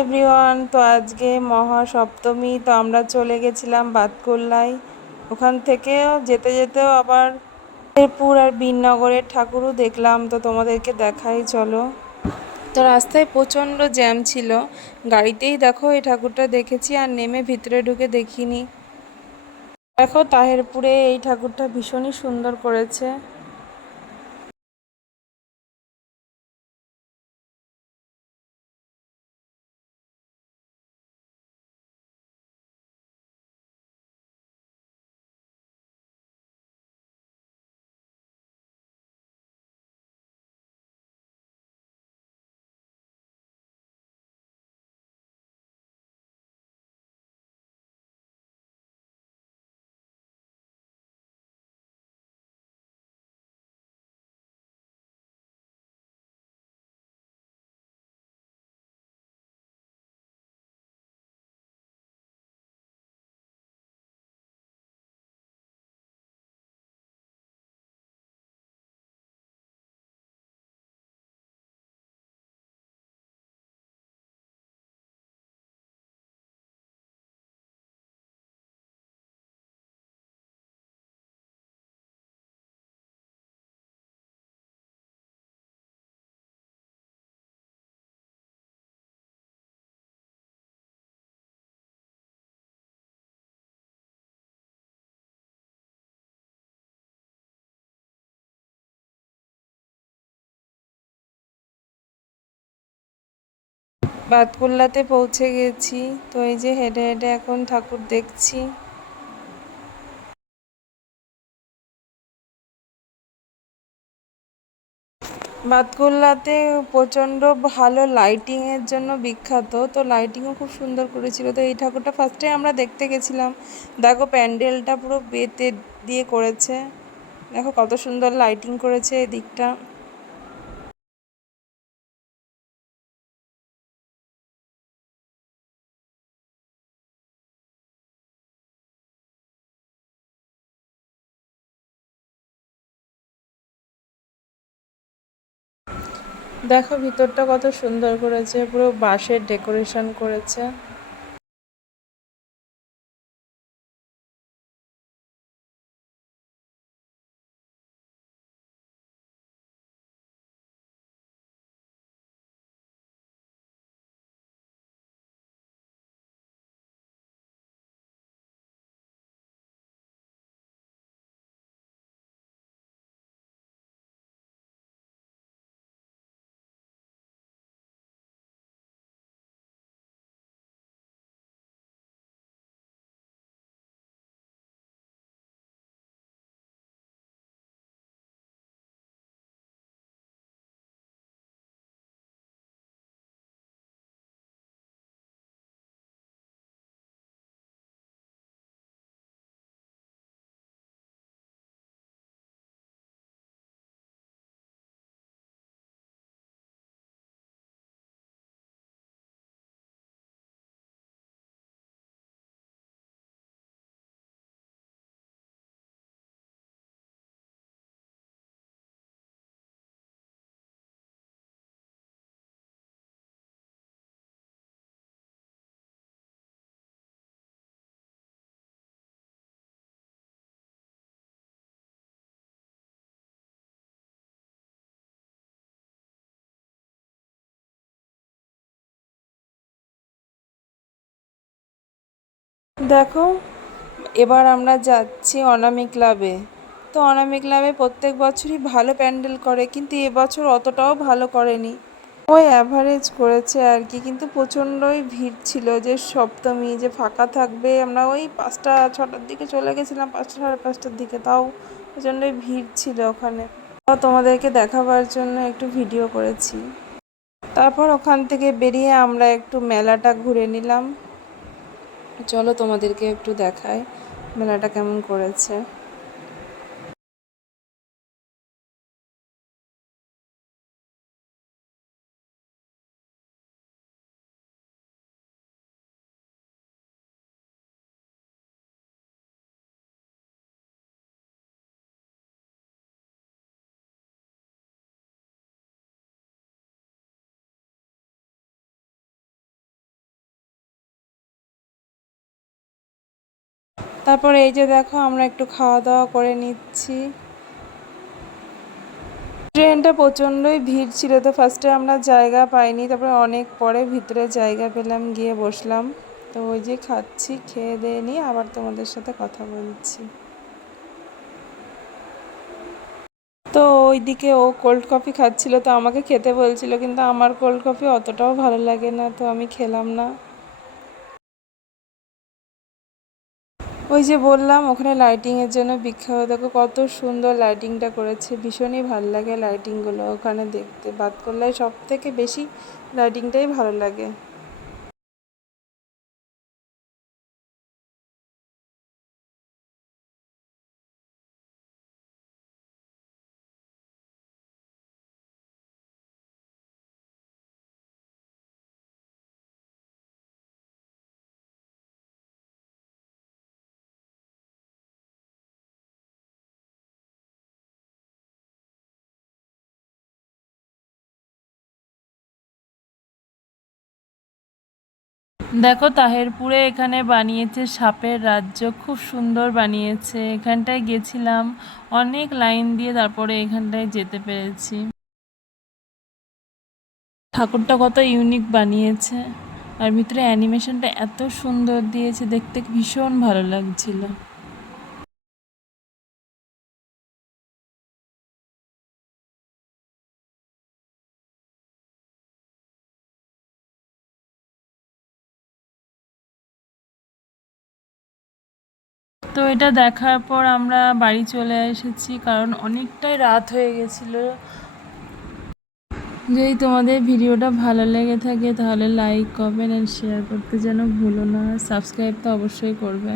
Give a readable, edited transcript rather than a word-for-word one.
Everyone, তো আজকে মহাসপ্তমী। তো আমরা চলে গেছিলাম বাতকুল্লায়। ওখান থেকেও যেতে যেতেও আবার শেরপুর আর বীরনগরের ঠাকুরও দেখলাম। তো তোমাদেরকে দেখাই, চলো। তো রাস্তায় প্রচণ্ড জ্যাম ছিল, গাড়িতেই দেখো এই ঠাকুরটা দেখেছি, আর নেমে ভিতরে ঢুকে দেখিনি। দেখো তাহেরপুরে এই ঠাকুরটা ভীষণই সুন্দর করেছে। বাতকুল্লাতে পৌঁছে গেছি। তো এই যে হেঁটে হেঁটে এখন ঠাকুর দেখছি। বাতকুল্লাতে প্রচণ্ড ভালো লাইটিংয়ের জন্য বিখ্যাত। তো লাইটিংও খুব সুন্দর করেছিল। তো এই ঠাকুরটা ফার্স্টে আমরা দেখতে গেছিলাম। দেখো প্যান্ডেলটা পুরো বেতে দিয়ে করেছে। দেখো কত সুন্দর লাইটিং করেছে এই দিকটা। দেখো ভিতরটা কত সুন্দর করেছে, পুরো বাঁশের ডেকোরেশন করেছে। দেখো এবার আমরা যাচ্ছি অনামিক ক্লাবে। তো অনামিক ক্লাবে প্রত্যেক বছরই ভালো প্যান্ডেল করে, কিন্তু এবছর অতটাও ভালো করেনি। ওই অ্যাভারেজ করেছে আর কি, কিন্তু প্রচণ্ডই ভিড় ছিল। যে সপ্তমী যে ফাঁকা থাকবে, আমরা ওই 5টা 6টার দিকে চলে গেছিলাম, 5টা সাড়ে 5টার দিকে, তাও প্রচণ্ডই ভিড় ছিল ওখানে। তাও তোমাদেরকে দেখাবার জন্য একটু ভিডিও করেছি। তারপর ওখান থেকে বেরিয়ে আমরা একটু মেলাটা ঘুরে নিলাম। চলো তোমাদেরকে একটু দেখাই মেলাটা কেমন করেছে। তারপরে এই যে দেখো আমরা একটু খাওয়া দাওয়া করে নিচ্ছি। ট্রেনটা প্রচণ্ডই ভিড় ছিল, তো ফার্স্টে আমরা জায়গা পাইনি, তারপরে অনেক পরে ভিতরে জায়গা পেলাম, গিয়ে বসলাম। তো ওই যে খাচ্ছি, খেয়ে দিয়ে নিয়ে আবার তোমাদের সাথে কথা বলছি। তো ওইদিকে ও কোল্ড কফি খাচ্ছিল, তো আমাকে খেতে বলছিল, কিন্তু আমার কোল্ড কফি অতটাও ভালো লাগে না, তো আমি খেলাম না। ওই যে বললাম ওখানে লাইটিংয়ের জন্য বিখ্যাত, দেখো কত সুন্দর লাইটিংটা করেছে, ভীষণই ভালো লাগে লাইটিংগুলো ওখানে দেখতে। বাতকুল্লায় সব থেকে বেশি লাইটিংটাই ভালো লাগে। দেখো তাহেরপুরে এখানে বানিয়েছে সাপের রাজ্য, খুব সুন্দর বানিয়েছে। এখানটায় গেছিলাম, অনেক লাইন দিয়ে তারপরে এখানটায় যেতে পেরেছি। ঠাকুরটা কত ইউনিক বানিয়েছে, আর ভিতরে অ্যানিমেশনটা এত সুন্দর দিয়েছে, দেখতে ভীষণ ভালো লাগছিল। তো এটা দেখার পর আমরা বাড়ি চলে এসেছি, কারণ অনেকটাই রাত হয়ে গেছিলো। যদি তোমাদের ভিডিওটা ভালো লেগে থাকে তাহলে লাইক, কমেন্ট এন্ড শেয়ার করতে যেন ভুলো না, সাবস্ক্রাইব তো অবশ্যই করবে।